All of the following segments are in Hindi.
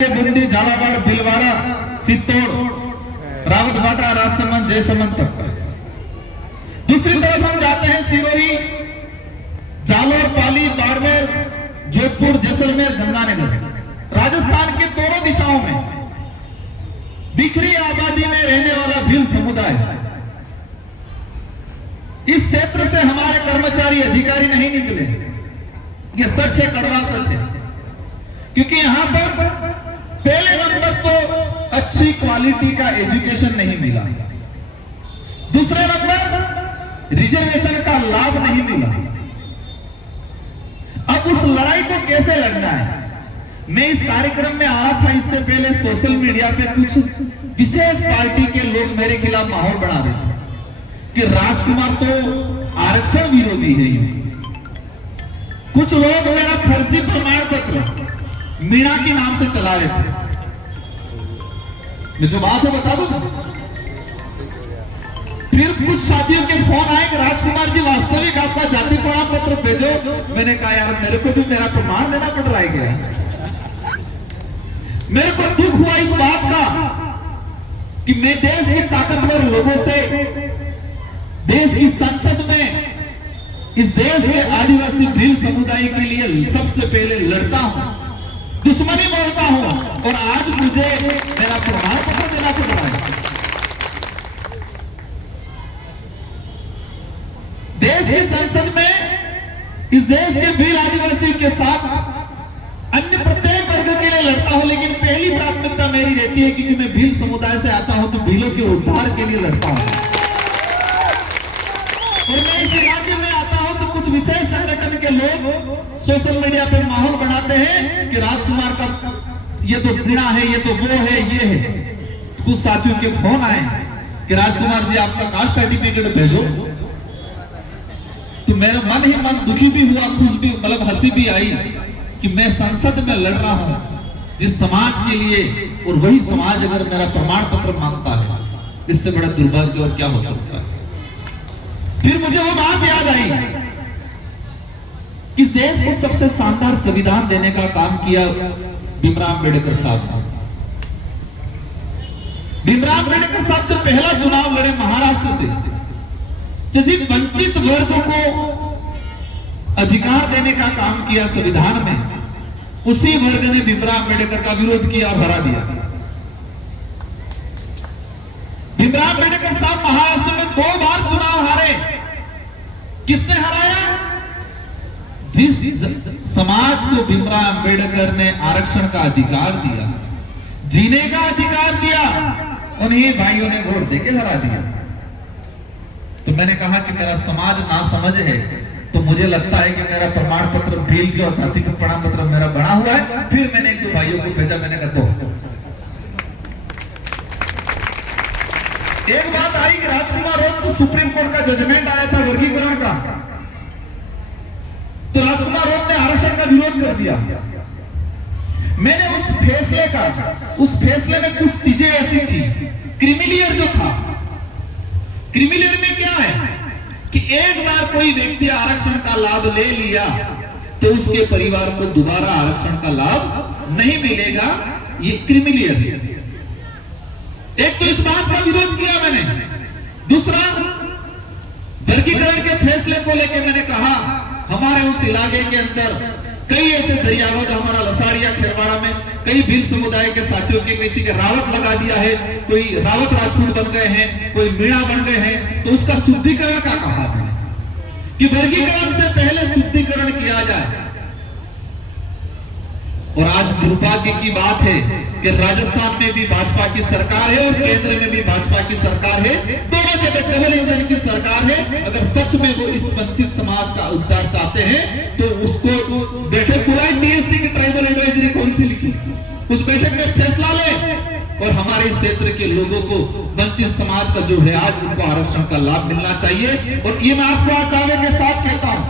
बूंदी, झालावाड़, भीलवाड़ा, चित्तौड़, रावतभाटा, राजसमंद, जयसमंद तक। दूसरी तरफ हम जाते हैं सिरोही, जालोर, पाली, बाड़मेर, जोधपुर, जैसलमेर, गंगानगर। राजस्थान के दोनों दिशाओं में बिखरी आबादी में रहने वाला भील समुदाय। इस क्षेत्र से हमारे कर्मचारी अधिकारी नहीं निकले, ये सच है, कड़वा सच है। क्योंकि यहां पर पहले नंबर तो अच्छी क्वालिटी का एजुकेशन नहीं मिला, दूसरे नंबर रिजर्वेशन का लाभ नहीं मिला। अब उस लड़ाई को कैसे लड़ना है? मैं इस कार्यक्रम में आ रहा था, इससे पहले सोशल मीडिया पे कुछ विशेष पार्टी के लोग मेरे खिलाफ माहौल बना रहे थे कि राजकुमार तो आरक्षण विरोधी है। कुछ लोग मेरा फर्जी प्रमाण पत्र मीणा के नाम से चला रहे थे। मैं जो बात है बता दूं। फिर कुछ साथियों के फोन आए कि राजकुमार जी वास्तविक आपका जाति प्रमाण पत्र भेजो। मैंने कहा यार मेरे को भी मेरा प्रमाण देना पड़ रहा है क्या? मेरे को दुख हुआ इस बात का कि मैं देश के ताकतवर लोगों से, देश की संसद में इस देश के आदिवासी भील समुदाय के लिए सबसे पहले लड़ता हूं, दुश्मनी बोलता हूं, और आज मुझे मेरा प्रमाण पत्र देना पड़ रहा है। देश की संसद में इस देश के भील आदिवासी के साथ अन्य प्रत्येक वर्ग के लिए लड़ता हूं, लेकिन पहली प्राथमिकता मेरी रहती है क्योंकि मैं भील समुदाय से आता हूं तो भीलों के उद्धार के लिए लड़ता हूं। और मैं इस इलाके में आता हूं तो कुछ विशेष संगठन के लोग सोशल मीडिया पे माहौल बनाते हैं कि राजकुमार का ये तो घृणा है, ये तो वो है, ये है। कुछ साथियों के फोन आए कि राजकुमार जी आपका कास्ट सर्टिफिकेट भेजो। तो मेरा मन ही मन दुखी भी हुआ, खुश भी, मतलब हंसी भी आई कि मैं संसद में लड़ रहा हूं जिस समाज के लिए, और वही समाज अगर मेरा प्रमाण पत्र मांगता है, इससे बड़ा दुर्भाग्य और क्या हो सकता है। फिर मुझे वो बात याद आई, इस देश को सबसे शानदार संविधान देने का काम किया भीमराव अम्बेडकर साहब ने। भीमराव अम्बेडकर साहब जब पहला चुनाव लड़े महाराष्ट्र से, जैसे वंचित वर्ग को अधिकार देने का काम किया संविधान में, उसी वर्ग ने भीमराव अम्बेडकर का विरोध किया और हरा दिया। भीमराव अम्बेडकर साहब महाराष्ट्र में 2 बार चुनाव हारे। किसने हराया? जिस समाज को भीमराव अम्बेडकर ने आरक्षण का अधिकार दिया, जीने का अधिकार दिया, उन्हीं भाइयों ने वोट देके हरा दिया। तो मैंने कहा कि मेरा समाज ना समझ है, तो मुझे लगता है कि मेरा प्रमाण पत्र भील जो जाति का प्रमाण पत्र मेरा बना हुआ है। फिर मैंने 1-2 भाइयों को भेजा, मैंने कहा दो। एक बात आई कि राजकुमार रोज तो सुप्रीम कोर्ट का जजमेंट आया था वर्गीकरण का, तो राजकुमार रोज ने आरक्षण का विरोध कर दिया। मैंने उस फैसले में कुछ चीजें ऐसी थी, क्रिमिलियर जो था, क्रिमिलियर में क्या है कि एक बार कोई व्यक्ति आरक्षण का लाभ ले लिया तो उसके परिवार को दोबारा आरक्षण का लाभ नहीं मिलेगा। ये क्रिमिलियर है। एक तो इस बात का विरोध किया मैंने। दूसरा, वर्गीकरण के फैसले को लेकर मैंने कहा हमारे उस इलाके के अंदर कई ऐसे दरियावद, हमारा लसाड़िया खेरवाड़ा में कई भील समुदाय के साथियों के किसी के रावत लगा दिया है, कोई रावत राजपूत बन गए हैं, कोई मीणा बन गए हैं। तो उसका शुद्धिकरण का कहा मैंने कि वर्गीकरण से पहले शुद्धिकरण किया जाए। और आज दुर्भाग्य की बात है कि राजस्थान में भी भाजपा की सरकार है और केंद्र में भी भाजपा की सरकार है, दोनों जगह डबल इंजन की सरकार है। अगर सच में वो इस वंचित समाज का उद्धार चाहते हैं तो उसको बैठक बुलाए, टीएससी की ट्राइबल एडवाइजरी काउंसिल की, उस बैठक में फैसला ले और हमारे क्षेत्र के लोगों को, वंचित समाज का जो है आज, उनको आरक्षण का लाभ मिलना चाहिए। और ये मैं आपको दावे के साथ कहता हूं,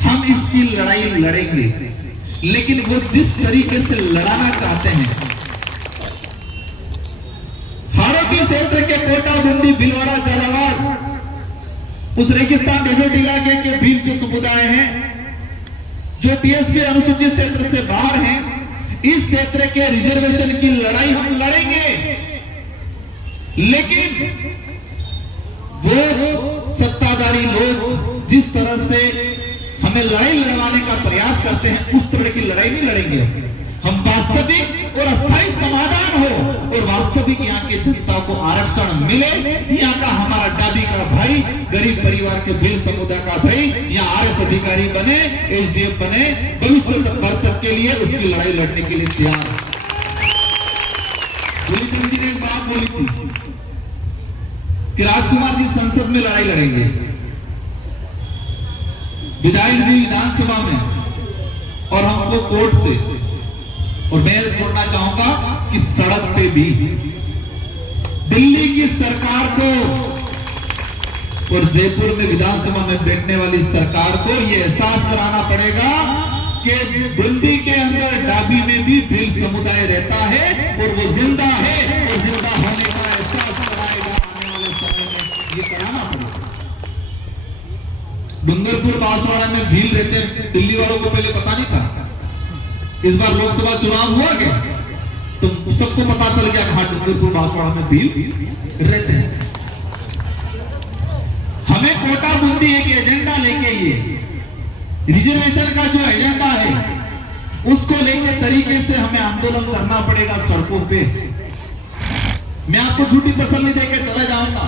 हम इसकी लड़ाई लड़ेंगे, लेकिन वो जिस तरीके से लड़ाना चाहते हैं, हाड़ौती क्षेत्र के कोटा, बूंदी, भीलवाड़ा, झालावाड़, उस रेगिस्तान डेजर्ट इलाके के भील जो समुदाय हैं, जो टीएसपी अनुसूचित क्षेत्र से बाहर हैं, इस क्षेत्र के रिजर्वेशन की लड़ाई हम लड़ेंगे, लेकिन वो सत्ताधारी लोग जिस तरह से हमें लड़ाई लड़वाने का प्रयास करते हैं, उस तरह की लड़ाई नहीं लड़ेंगे। हम वास्तविक और अस्थायी समाधान हो और वास्तविक यहाँ के जनता को आरक्षण मिले। यहाँ का हमारा डाबी का भाई, गरीब परिवार के भील समुदाय का भाई यहाँ आरएस अधिकारी बने, एसडीएफ बने, भविष्य तक के लिए उसकी लड़ाई लड़ने के लिए तैयार। गोलीचंद जी ने एक बात बोली थी कि राजकुमार जी संसद में लड़ाई लड़ेंगे, विधायक जी विधानसभा में, और हमको कोर्ट से। और मैं जोड़ना चाहूंगा कि सड़क पे भी दिल्ली की सरकार को और जयपुर में विधानसभा में बैठने वाली सरकार को यह एहसास कराना पड़ेगा कि बूंदी के अंदर डाबी में भी भील समुदाय रहता है और वो जिंदा है, और जिंदा होने का एहसास कराएगा आने वाले समय में, ये कराना पड़ेगा। डूंगरपुर बांसवाड़ा में भील रहते, दिल्ली वालों को पहले पता नहीं था। इस बार लोकसभा चुनाव हुआ क्या तो सबको पता चल गया कहां डूंगरपुर बांसवाड़ा में भील रहते हैं। हमें कोटा बूंदी एक एजेंडा लेके, ये रिजर्वेशन का जो एजेंडा है उसको लेके तरीके से हमें आंदोलन करना पड़ेगा सड़कों पे। मैं आपको झूठी तसल्ली देके चला जाऊंगा,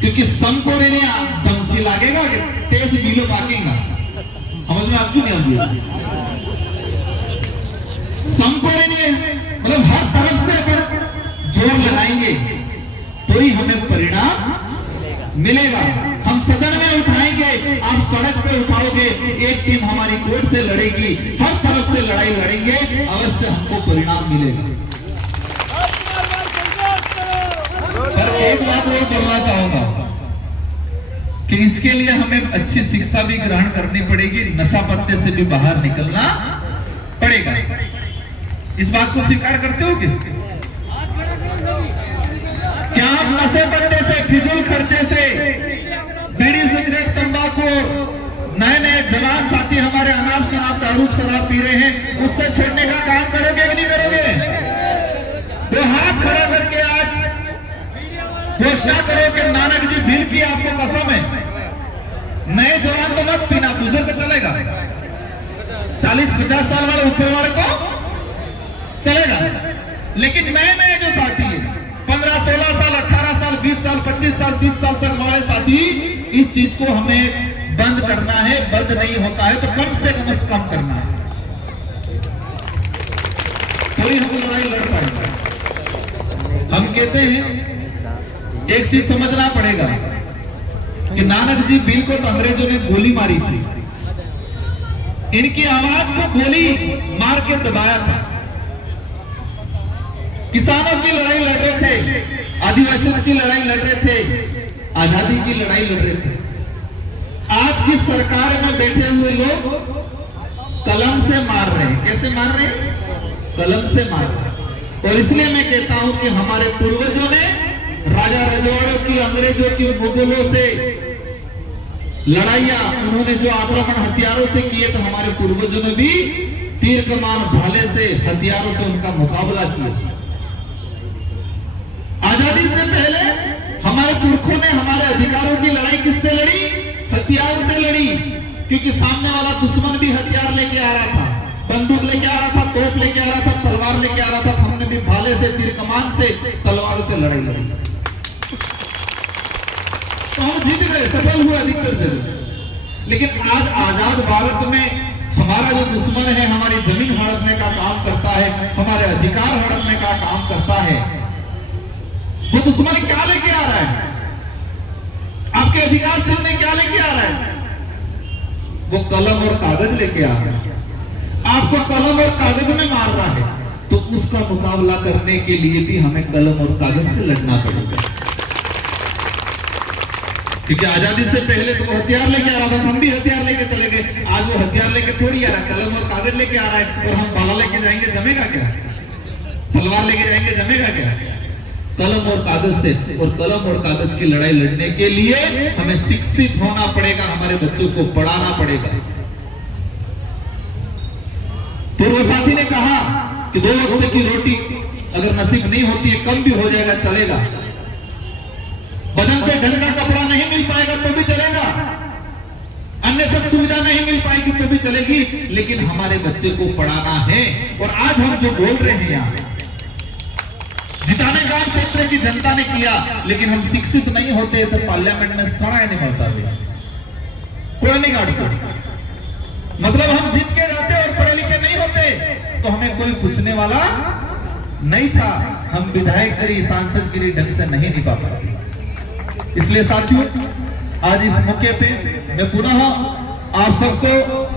क्योंकि संकोरे ने दमसी लागेगा कि तेज मीलो पाकेगा। समझ में आपकी नहीं आती? संकोरे ने मतलब हर तरफ से अगर जोर लगाएंगे तो ही हमें परिणाम मिलेगा। हम सदन में उठाएंगे, आप सड़क पे उठाओगे, एक टीम हमारी कोर्ट से लड़ेगी, हर तरफ से लड़ाई लड़ेंगे, अवश्य हमको परिणाम मिलेगा। पर एक बात और बोलना चाहूंगा कि इसके लिए हमें अच्छी शिक्षा भी ग्रहण करनी पड़ेगी, नशा पत्ते से भी बाहर निकलना पड़ेगा। इस बात को स्वीकार करते हो क्या आप नशे पत्ते से, फिजूल खर्चे से, बीड़ी सिगरेट तंबाकू, नए नए जवान साथी हमारे अनाप शराब दारू शराब पी रहे हैं, उससे छोड़ने का काम करोगे कि नहीं करोगे? वो हाथ खड़ा करके आज घोषणा करो कि नानक जी भील की आपको कसम है, नए जवान तो मत पीना, बुजुर्ग चलेगा, 40-50 साल वाले ऊपर वाले को चलेगा, लेकिन नए नए जो साथी है 15-16 साल, 18 साल, 20 साल, 25 साल, 30 साल तक वाले साथी, इस चीज को हमें बंद करना है। बंद नहीं होता है तो कम से कम करना है, तो ही हम लड़ाई लड़ पाएंगे। हम कहते हैं एक चीज समझना पड़ेगा कि नानक जी भील को तो अंग्रेजों ने गोली मारी थी, इनकी आवाज को गोली मार के दबाया था। किसानों की लड़ाई लड़ रहे थे, आदिवासियों की लड़ाई लड़ रहे थे, आजादी की लड़ाई लड़ रहे थे। आज की सरकार में बैठे हुए लोग कलम से मार रहे हैं। कैसे मार रहे हैं? कलम से मार रहे हैं। और इसलिए मैं कहता हूं कि हमारे पूर्वजों ने राजा रजवाड़ों की, अंग्रेजों की, मुगलों से लड़ाइयां, उन्होंने जो आक्रमण हथियारों से किए, तो हमारे पूर्वजों ने भी तीर कमान भाले से, हथियारों से उनका मुकाबला किया। आजादी से पहले हमारे पुरखों ने हमारे अधिकारों की लड़ाई किससे लड़ी? हथियारों से लड़ी, क्योंकि सामने वाला दुश्मन भी हथियार लेके आ रहा था, बंदूक लेके आ रहा था, तोप लेके आ रहा था, तलवार लेके आ रहा था। हमने भी भाले से, तीर कमान से, तलवारों से लड़ाई लड़ी, तो हम जीत गए, सफल हुए अधिकतर जगह। लेकिन आज आजाद भारत में हमारा जो दुश्मन है, हमारी जमीन हड़पने का काम करता है, हमारे अधिकार हड़पने का काम करता है, वो दुश्मन क्या लेके आ रहा है? आपके अधिकार छीनने क्या लेके आ रहा है? वो कलम और कागज लेके आ रहा है, आपको कलम और कागज में मार रहा है। तो उसका मुकाबला करने के लिए भी हमें कलम और कागज से लड़ना पड़ेगा, क्योंकि आजादी से पहले तो वो हथियार लेके आ रहा था, हम भी हथियार लेके चले गए। आज वो हथियार लेके थोड़ी आ रहा है, कलम और कागज लेके आ रहा है। और हम भाला लेके जाएंगे, जमेगा क्या? तलवार लेके जाएंगे, जमेगा क्या? कलम और कागज से। और कलम और कागज की लड़ाई लड़ने के लिए हमें शिक्षित होना पड़ेगा, हमारे बच्चों को पढ़ाना पड़ेगा। पूर्व साथी ने कहा कि 2 वक्त की रोटी अगर नसीब नहीं होती है, कम भी हो जाएगा चलेगा, बदन पे ढंग का कपड़ा नहीं मिल पाएगा तो भी चलेगा, अन्य सब सुविधा नहीं मिल पाएगी तो भी चलेगी, लेकिन हमारे बच्चे को पढ़ाना है। और आज हम जो बोल रहे हैं यहाँ, जिताने काम क्षेत्र की जनता ने किया, लेकिन हम शिक्षित नहीं होते तो पार्लियामेंट में सड़ा नहीं बढ़ता भैया, कोई नहीं काटता। मतलब हम जीत के जाते और पढ़े लिखे नहीं होते तो हमें कोई पूछने वाला नहीं था, हम विधायक गिरी सांसद गिरी ढंग से नहीं निभा पाए। इसलिए साथियों, आज इस मौके पे मैं पुनः आप सबको